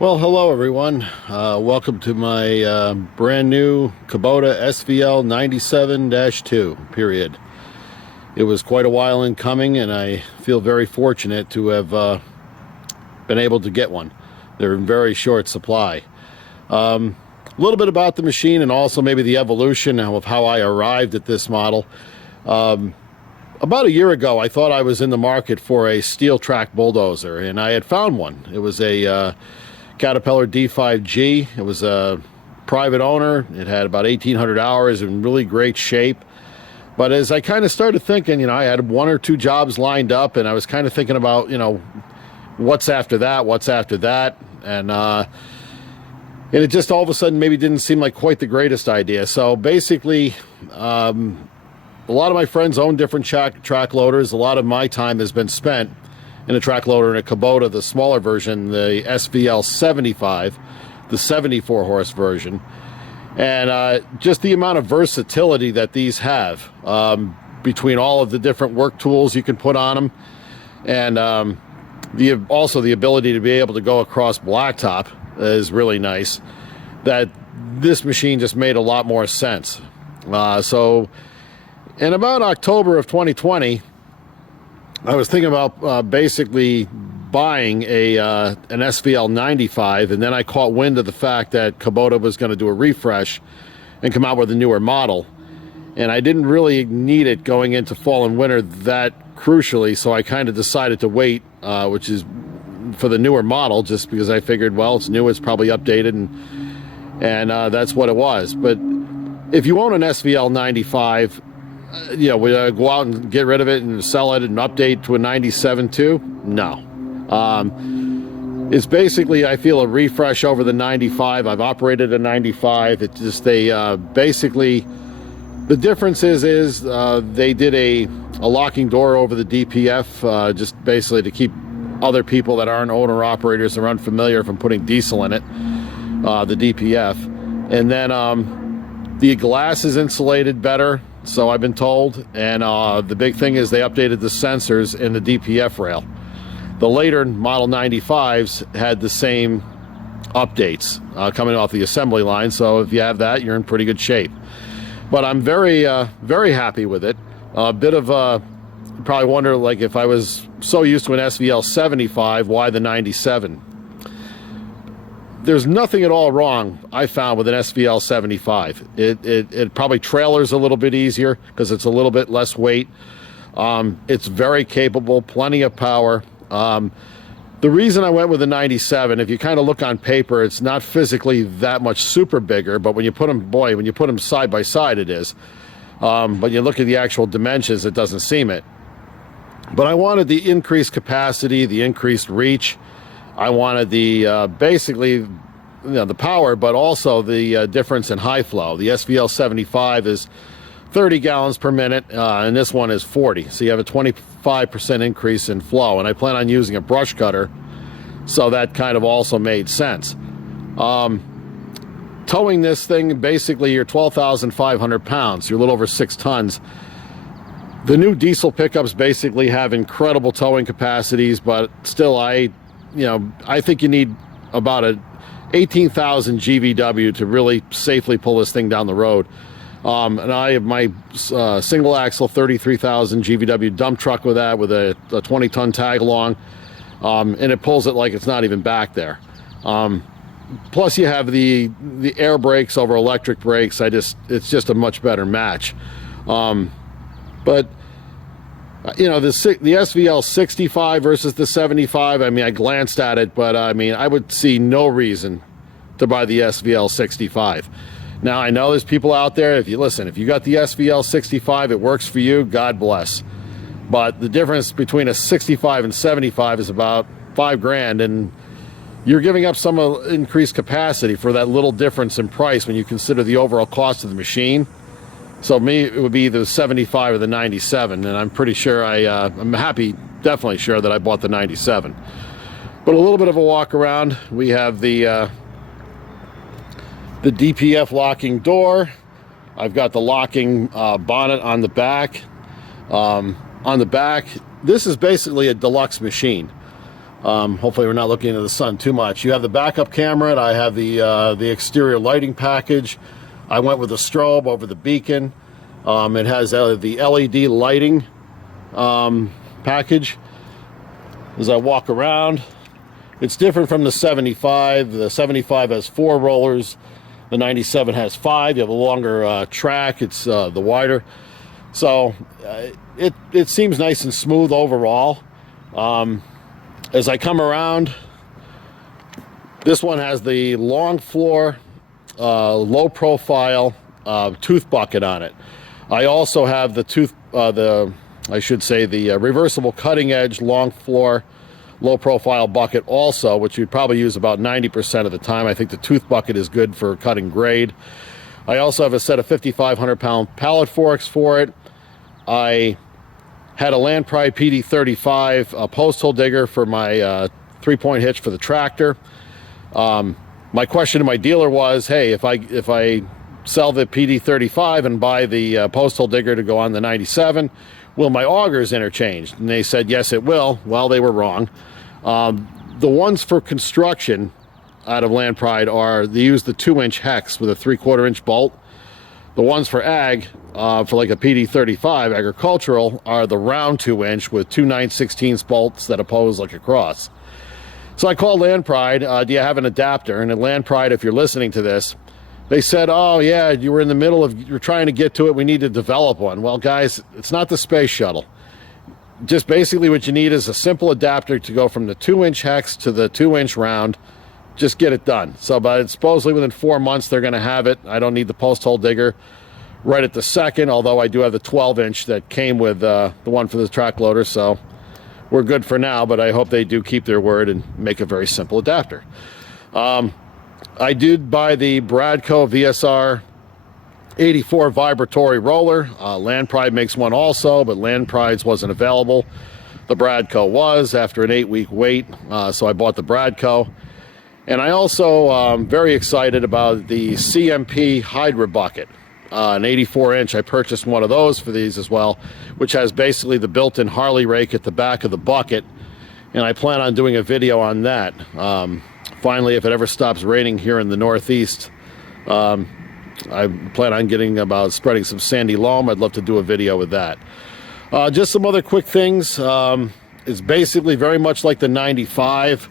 Well, hello everyone. Welcome to my brand new Kubota SVL 97-2 period. It was quite a while in coming, and I feel very fortunate to have been able to get one. They're in very short supply. A little bit about the machine and also maybe the evolution of how I arrived at this model. About a year ago, I thought I was in the market for a steel track bulldozer, and I had found one. It was a Caterpillar D5G. It was a private owner. It had about 1,800 hours in really great shape. But as I kind of started thinking, I had one or two jobs lined up, and I was kind of thinking about, what's after that, and it just all of a sudden maybe didn't seem like quite the greatest idea. So basically, a lot of my friends own different track loaders. A lot of my time has been spent in a track loader in a Kubota, the smaller version, the SVL 75, the 74 horse version. And just the amount of versatility that these have between all of the different work tools you can put on them, and also the ability to be able to go across blacktop is really nice. That this machine just made a lot more sense. So in about October of 2020, I was thinking about basically buying an SVL 95, and then I caught wind of the fact that Kubota was going to do a refresh and come out with a newer model. And I didn't really need it going into fall and winter that crucially, so I kind of decided to wait, which is for the newer model, just because I figured, well, it's new, it's probably updated, and that's what it was. But if you own an SVL 95, we go out and get rid of it and sell it and update to a 97 too? No. It's basically, I feel, a refresh over the 95. I've operated a 95. It's just basically, the difference is they did a locking door over the DPF, just basically to keep other people that aren't owner operators or unfamiliar from putting diesel in it, the DPF. And then the glass is insulated better, so I've been told, and the big thing is they updated the sensors in the DPF rail. The later Model 95s had the same updates coming off the assembly line, so if you have that, you're in pretty good shape. But I'm very, very happy with it. A bit of you probably wonder, like, if I was so used to an SVL 75, why the 97? There's nothing at all wrong, I found, with an SVL 75. It probably trailers a little bit easier because it's a little bit less weight. It's very capable, plenty of power. The reason I went with a 97, if you kind of look on paper, it's not physically that much super bigger, but when you put them, when you put them side by side, it is. But you look at the actual dimensions, it doesn't seem it. But I wanted the increased capacity, the increased reach. I wanted the basically, the power, but also the difference in high flow. The SVL 75 is 30 gallons per minute, and this one is 40. So you have a 25% increase in flow. And I plan on using a brush cutter, so that kind of also made sense. Towing this thing, basically you're 12,500 pounds. You're a little over 6 tons. The new diesel pickups basically have incredible towing capacities, but still I think you need about a 18,000 GVW to really safely pull this thing down the road. And I have my single axle 33,000 GVW dump truck with that, with a 20-ton tag along, and it pulls it like it's not even back there. Plus you have the air brakes over electric brakes. It's just a much better match. But the SVL 65 versus the 75, I mean, I glanced at it, but I mean, I would see no reason to buy the SVL 65. Now, I know there's people out there, if you got the SVL 65, it works for you, God bless. But the difference between a 65 and 75 is about $5,000, and you're giving up some increased capacity for that little difference in price when you consider the overall cost of the machine. So me, it would be the 75 or the 97, and I'm pretty sure I'm definitely sure that I bought the 97. But a little bit of a walk around. We have the DPF locking door. I've got the locking bonnet on the back. On the back, this is basically a deluxe machine. Hopefully we're not looking into the sun too much. You have the backup camera, and I have the exterior lighting package. I went with a strobe over the beacon. It has the LED lighting package. As I walk around, it's different from the 75. The 75 has 4 rollers. The 97 has 5. You have a longer track. It's the wider. So it seems nice and smooth overall. As I come around, this one has the long floor, low profile tooth bucket on it. I also have the reversible cutting edge long floor, low profile bucket also, which you'd probably use about 90% of the time. I think the tooth bucket is good for cutting grade. I also have a set of 5,500 pound pallet forks for it. I had a Land Pride PD35 post hole digger for my 3-point hitch for the tractor. My question to my dealer was, hey, if I sell the PD35 and buy the post hole digger to go on the 97, will my augers interchange? And they said, yes, it will. Well, they were wrong. The ones for construction out of Land Pride they use the 2-inch hex with a 3/4 inch bolt. The ones for ag, for like a PD35 agricultural, are the round 2-inch with 2 9/16 bolts that oppose like a cross. So I called Land Pride, do you have an adapter? And at Land Pride, if you're listening to this, they said, oh yeah, you were in the middle of, you're trying to get to it, we need to develop one. Well guys, it's not the space shuttle. Just basically what you need is a simple adapter to go from the 2-inch hex to the 2-inch round. Just get it done. So but supposedly within 4 months they're going to have it. I don't need the post hole digger right at the second, although I do have the 12-inch that came with the one for the track loader, so we're good for now, but I hope they do keep their word and make a very simple adapter. I did buy the Bradco VSR 84 vibratory roller. Land Pride makes one also, but Land Pride's wasn't available. The Bradco was after an 8-week wait, so I bought the Bradco. And I also very excited about the CMP Hydra bucket, an 84-inch. I purchased one of those for these as well, which has basically the built-in Harley Rake at the back of the bucket, and I plan on doing a video on that. Finally, if it ever stops raining here in the Northeast, I plan on spreading some sandy loam. I'd love to do a video with that. Just some other quick things. It's basically very much like the 95.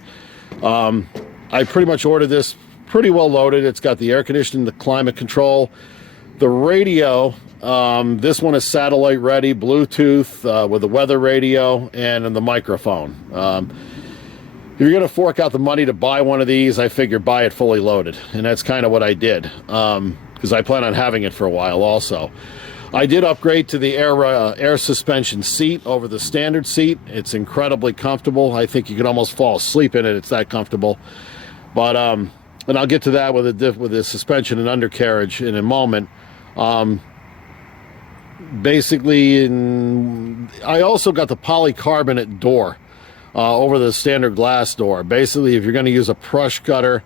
I pretty much ordered this pretty well loaded. It's got the air conditioning, the climate control, the radio. This one is satellite ready, Bluetooth with the weather radio and the microphone. If you're going to fork out the money to buy one of these, I figure buy it fully loaded. And that's kind of what I did, because I plan on having it for a while also. I did upgrade to the air suspension seat over the standard seat. It's incredibly comfortable. I think you could almost fall asleep in it. It's that comfortable. But and I'll get to that with the suspension and undercarriage in a moment. Basically, I also got the polycarbonate door over the standard glass door. Basically, if you're going to use a brush cutter,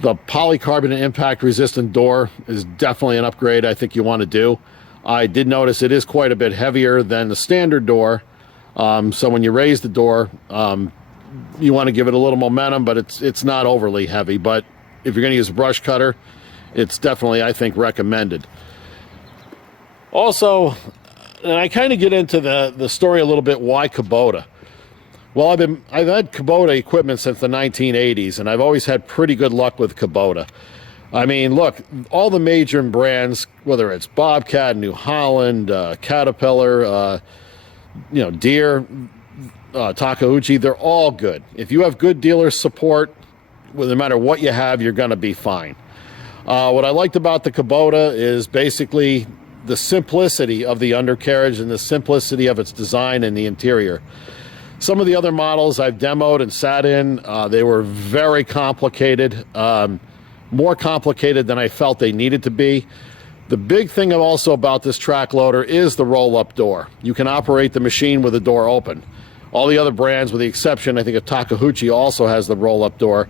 the polycarbonate impact resistant door is definitely an upgrade I think you want to do. I did notice it is quite a bit heavier than the standard door, so when you raise the door, you want to give it a little momentum, but it's not overly heavy. But if you're going to use a brush cutter, it's definitely, I think, recommended. Also, and I kind of get into the story a little bit, why Kubota? Well, I've had Kubota equipment since the 1980s, and I've always had pretty good luck with Kubota. I mean, look, all the major brands, whether it's Bobcat, New Holland, Caterpillar, Deere, Takeuchi, they're all good. If you have good dealer support, well, no matter what you have, you're going to be fine. What I liked about the Kubota is basically the simplicity of the undercarriage and the simplicity of its design and the interior. Some of the other models I've demoed and sat in, they were very complicated, more complicated than I felt they needed to be. The big thing also about this track loader is the roll-up door. You can operate the machine with the door open. All the other brands, with the exception, I think, of Takeuchi, also has the roll-up door.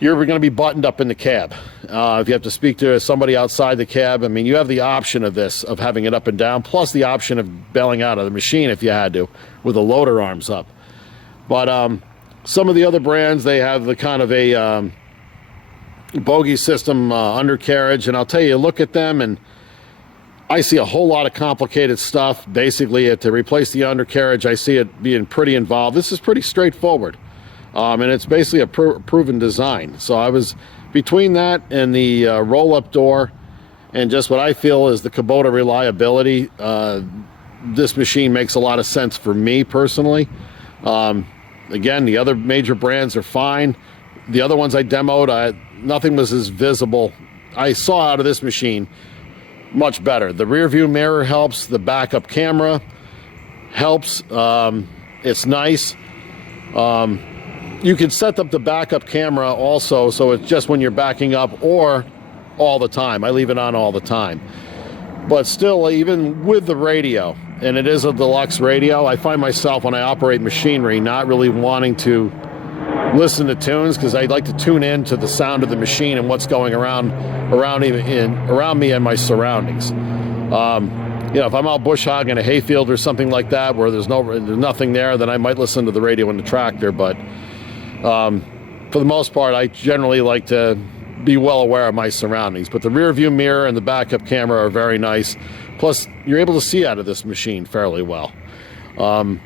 You're going to be buttoned up in the cab. If you have to speak to somebody outside the cab, I mean, you have the option of this, of having it up and down, plus the option of bailing out of the machine if you had to, with the loader arms up. But some of the other brands, they have the kind of a bogey system undercarriage, and I'll tell you, look at them and I see a whole lot of complicated stuff. Basically, to replace the undercarriage, I see it being pretty involved. This is pretty straightforward, and it's basically a proven design. So I was between that and the roll-up door and just what I feel is the Kubota reliability. This machine makes a lot of sense for me personally. Again, the other major brands are fine. The other ones I demoed, nothing was as visible. I saw out of this machine much better. The rear view mirror helps. The backup camera helps. It's nice. You can set up the backup camera also, so it's just when you're backing up or all the time. I leave it on all the time. But still, even with the radio, and it is a deluxe radio, I find myself when I operate machinery not really wanting to listen to tunes because I like to tune in to the sound of the machine and what's going around me and my surroundings. You know, if I'm out bush hogging a hayfield or something like that where there's nothing there, then I might listen to the radio in the tractor. But for the most part, I generally like to be well aware of my surroundings. But the rear view mirror and the backup camera are very nice. Plus, you're able to see out of this machine fairly well. But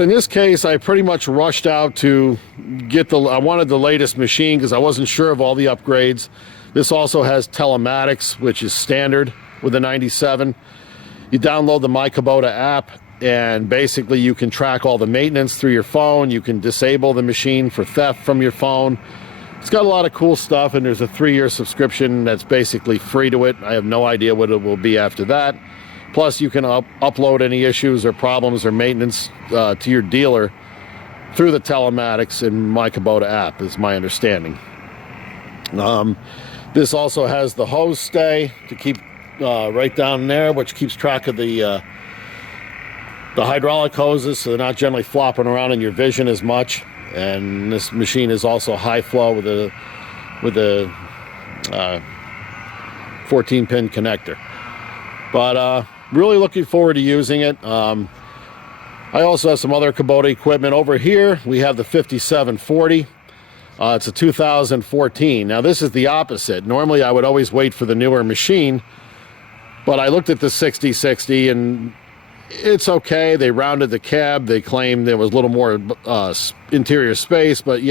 in this case, I pretty much rushed out to get I wanted the latest machine because I wasn't sure of all the upgrades. This also has telematics, which is standard with the 97. You download the My Kubota app, and basically you can track all the maintenance through your phone. You can disable the machine for theft from your phone. It's got a lot of cool stuff, and there's a 3-year subscription that's basically free to it. I have no idea what it will be after that. Plus, you can upload any issues or problems or maintenance to your dealer through the telematics in My Kubota app, is my understanding. This also has the hose stay to keep right down there, which keeps track of the hydraulic hoses, so they're not generally flopping around in your vision as much. And this machine is also high flow with a 14-pin connector. But really looking forward to using it. I also have some other Kubota equipment. Over here, we have the 5740. It's a 2014. Now, this is the opposite. Normally, I would always wait for the newer machine, but I looked at the 6060, and it's okay. They rounded the cab. They claimed there was a little more interior space, but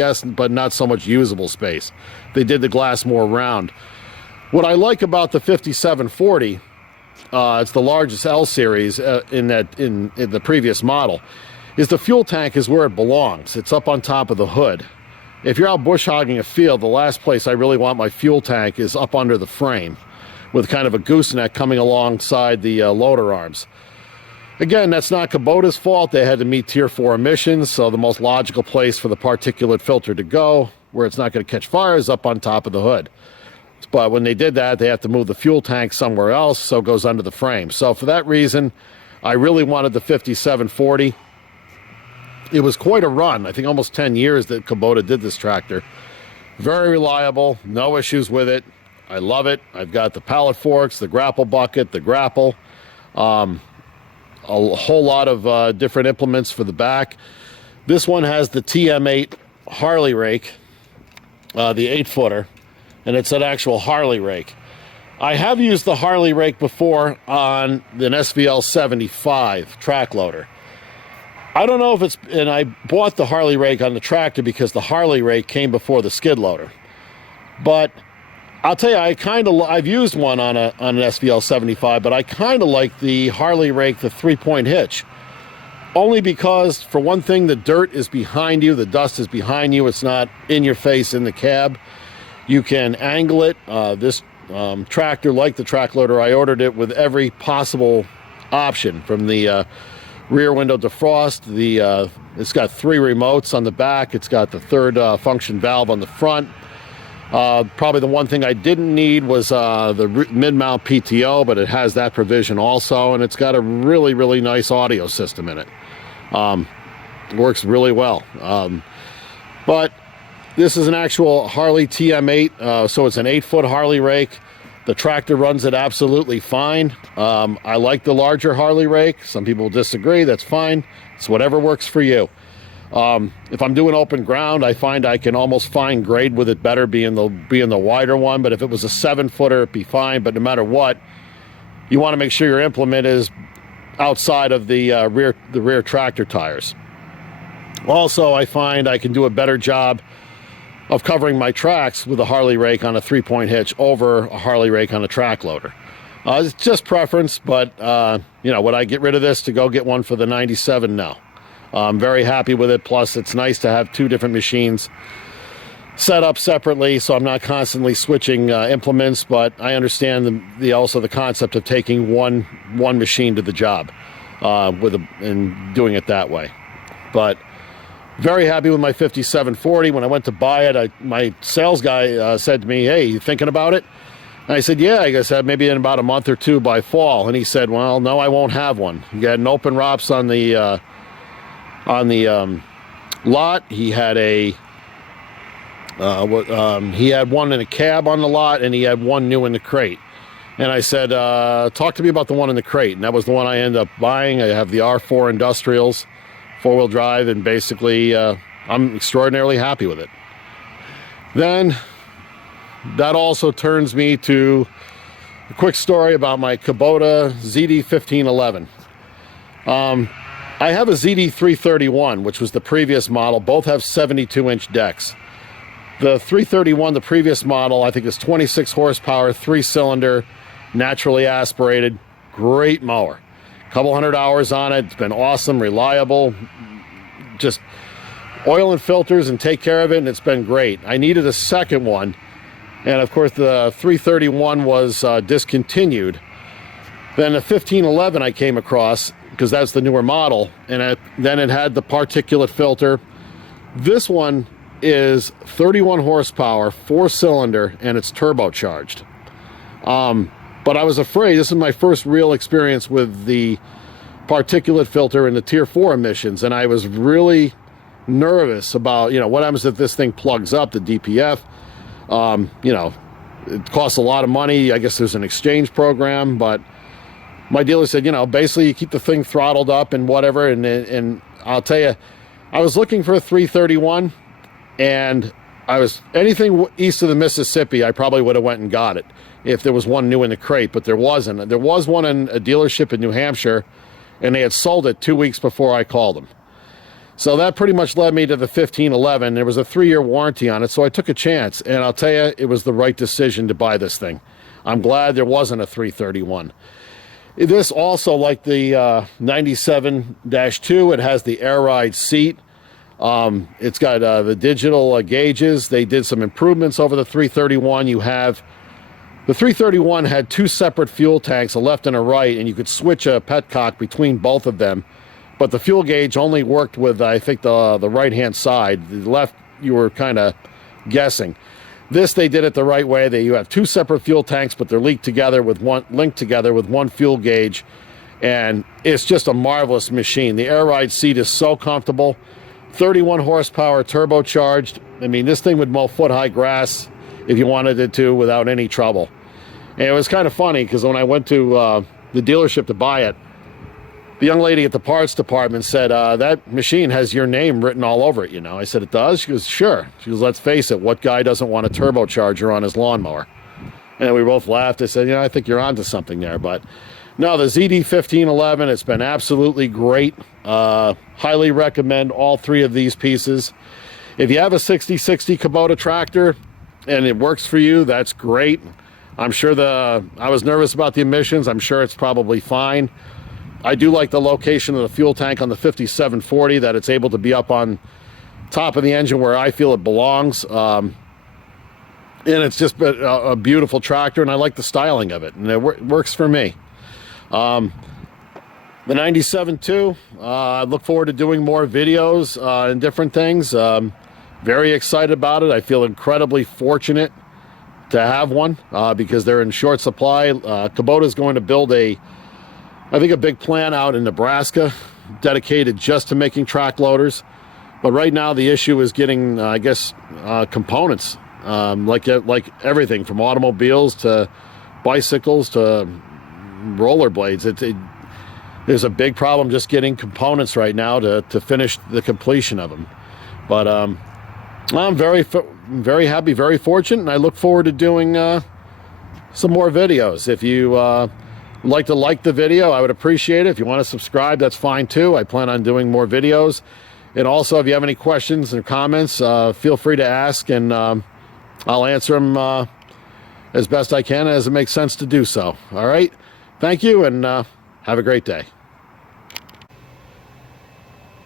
not so much usable space. They did the glass more round. What I like about the 5740, it's the largest L series in the previous model, is the fuel tank is where it belongs. It's up on top of the hood. If you're out bush hogging a field, the last place I really want my fuel tank is up under the frame with kind of a gooseneck coming alongside the loader arms. Again, that's not Kubota's fault. They had to meet Tier 4 emissions, so the most logical place for the particulate filter to go, where it's not going to catch fire, is up on top of the hood. But when they did that, they have to move the fuel tank somewhere else, so it goes under the frame. So for that reason, I really wanted the 5740. It was quite a run. I think almost 10 years that Kubota did this tractor. Very reliable, no issues with it. I love it. I've got the pallet forks, the grapple bucket, the grapple. A whole lot of different implements for the back. This one has the TM8 Harley Rake, the 8-footer, and it's an actual Harley Rake. I have used the Harley Rake before on an SVL 75 track loader. I don't know if it's, and I bought the Harley Rake on the tractor because the Harley Rake came before the skid loader. But I'll tell you, I've used one on an SVL 75, but I kind of like the Harley Rake, the 3-point hitch. Only because, for one thing, the dirt is behind you, the dust is behind you, it's not in your face in the cab. You can angle it. This tractor, like the track loader, I ordered it with every possible option, from the rear window defrost, it's got 3 remotes on the back, it's got the 3rd function valve on the front. Probably the one thing I didn't need was the mid-mount PTO, but it has that provision also, and it's got a really, really nice audio system in it. It works really well. But this is an actual Harley TM8, so it's an 8-foot Harley Rake. The tractor runs it absolutely fine. I like the larger Harley Rake. Some people disagree. That's fine. It's whatever works for you. If I'm doing open ground, I find I can almost fine grade with it better being the wider one. But if it was a 7-footer, it'd be fine. But no matter what, you want to make sure your implement is outside of the rear tractor tires. Also, I find I can do a better job of covering my tracks with a Harley Rake on a 3-point hitch over a Harley Rake on a track loader. It's just preference, but you know, would I get rid of this to go get one for the 97? No. I'm very happy with it. Plus, it's nice to have 2 different machines set up separately, so I'm not constantly switching implements. But I understand also the concept of taking one machine to the job and doing it that way. But very happy with my 5740. When I went to buy it, my sales guy said to me, "Hey, you thinking about it?" And I said, "Yeah, I guess maybe in about a month or 2 by fall." And he said, "Well, no, I won't have one." He had an open ROPS on the lot. He had he had one in a cab on the lot, and he had one new in the crate. And I said, "Talk to me about the one in the crate." And that was the one I ended up buying. I have the R4 Industrials, 4-wheel drive, and basically I'm extraordinarily happy with it. Then that also turns me to a quick story about my Kubota ZD1511. I have a ZD331, which was the previous model. Both have 72-inch decks. The 331, the previous model, I think is 26 horsepower, 3-cylinder, naturally aspirated, great mower. Couple hundred hours on it. It's been awesome, reliable. Just oil and filters and take care of it, and it's been great. I needed a second one, and of course the 331 was discontinued. Then the 1511 I came across, because that's the newer model, and then it had the particulate filter. This one is 31 horsepower, 4-cylinder, and it's turbocharged. But I was afraid. This is my first real experience with the particulate filter and the Tier 4 emissions, and I was really nervous about, you know, what happens if this thing plugs up, the DPF. You know, it costs a lot of money. I guess there's an exchange program, but my dealer said, you know, basically you keep the thing throttled up and whatever, and I'll tell you, I was looking for a 331, and anything east of the Mississippi, I probably would have went and got it if there was one new in the crate, but there wasn't. There was one in a dealership in New Hampshire, and they had sold it 2 weeks before I called them. So that pretty much led me to the 1511. There was a 3-year warranty on it, so I took a chance, and I'll tell you, it was the right decision to buy this thing. I'm glad there wasn't a 331. This also, like the 97-2, it has the air ride seat. It's got the digital gauges. They did some improvements over the 331. The 331 had 2 separate fuel tanks, a left and a right, and you could switch a petcock between both of them. But the fuel gauge only worked with, I think, the right-hand side. The left, you were kind of guessing. This, they did it the right way. You have 2 separate fuel tanks, but they're linked together with one fuel gauge, and it's just a marvelous machine. The air ride seat is so comfortable. 31 horsepower, turbocharged. I mean, this thing would mow foot-high grass if you wanted it to without any trouble. And it was kind of funny because when I went to the dealership to buy it, the young lady at the parts department said, that machine has your name written all over it, you know. I said, "It does?" She goes, "Sure." She goes, "Let's face it, what guy doesn't want a turbocharger on his lawnmower?" And we both laughed. I said, "You know, I think you're onto something there." But no, the ZD1511, it's been absolutely great. Highly recommend all 3 of these pieces. If you have a 6060 Kubota tractor and it works for you, that's great. I'm sure I was nervous about the emissions. I'm sure it's probably fine. I do like the location of the fuel tank on the 5740, that it's able to be up on top of the engine where I feel it belongs. And it's just a beautiful tractor, and I like the styling of it, and it works for me. The 97-2, I look forward to doing more videos and different things. Very excited about it. I feel incredibly fortunate to have one because they're in short supply. Kubota is going to build I think a big plant out in Nebraska dedicated just to making track loaders. But right now the issue is getting, I guess, components, like everything from automobiles to bicycles to rollerblades. There's a big problem just getting components right now to finish the completion of them. But I'm very happy, very fortunate, and I look forward to doing some more videos. If you would like to like the video, I would appreciate it. If you want to subscribe, that's fine too. I plan on doing more videos. And also, if you have any questions or comments, feel free to ask, and I'll answer them as best I can, as it makes sense to do so. All right? Thank you, and have a great day.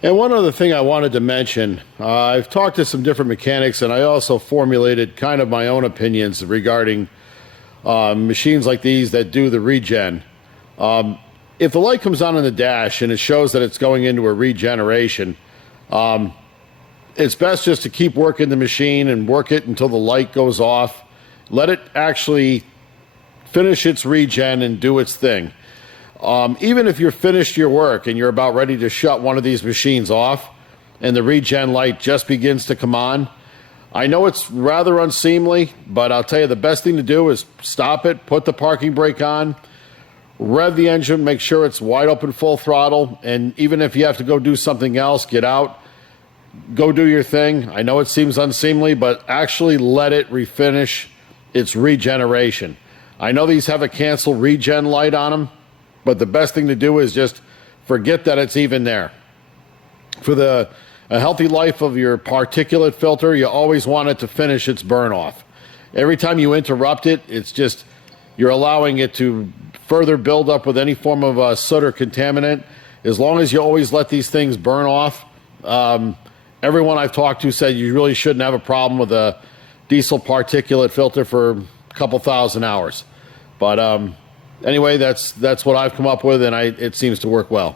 And one other thing I wanted to mention, I've talked to some different mechanics, and I also formulated kind of my own opinions regarding machines like these that do the regen. If the light comes on in the dash and it shows that it's going into a regeneration, it's best just to keep working the machine and work it until the light goes off. Let it actually finish its regen and do its thing. Even if you're finished your work and you're about ready to shut one of these machines off and the regen light just begins to come on, I know it's rather unseemly, but I'll tell you, the best thing to do is stop it, put the parking brake on, rev the engine, make sure it's wide open full throttle, and even if you have to go do something else, get out, go do your thing. I know it seems unseemly, but actually let it refinish its regeneration. I know these have a cancel regen light on them, but the best thing to do is just forget that it's even there. For a healthy life of your particulate filter, you always want it to finish its burn off. Every time you interrupt it, it's just, you're allowing it to further build up with any form of soot or contaminant. As long as you always let these things burn off, everyone I've talked to said you really shouldn't have a problem with a diesel particulate filter for a couple thousand hours. But anyway, that's what I've come up with, and it seems to work well.